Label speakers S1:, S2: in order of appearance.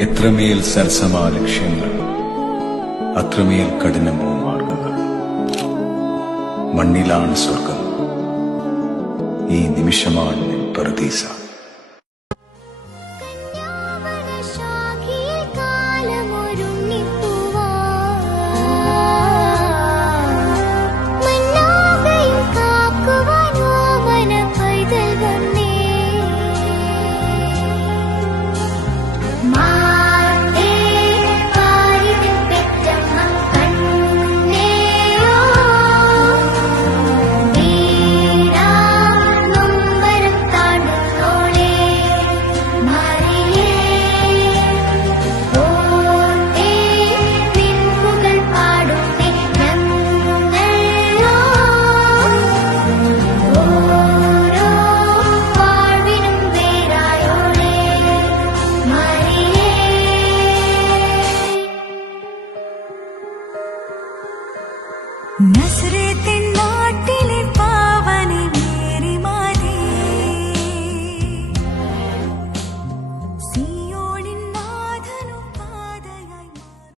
S1: എത്രമേൽ സരസമാ ലക്ഷ്യങ്ങൾ അത്രമേൽ കഠിനമോ മാർഗങ്ങൾ. മണ്ണിലാണ് സ്വർഗം ഈ നിമിഷമാണ് നിൻ
S2: नसरे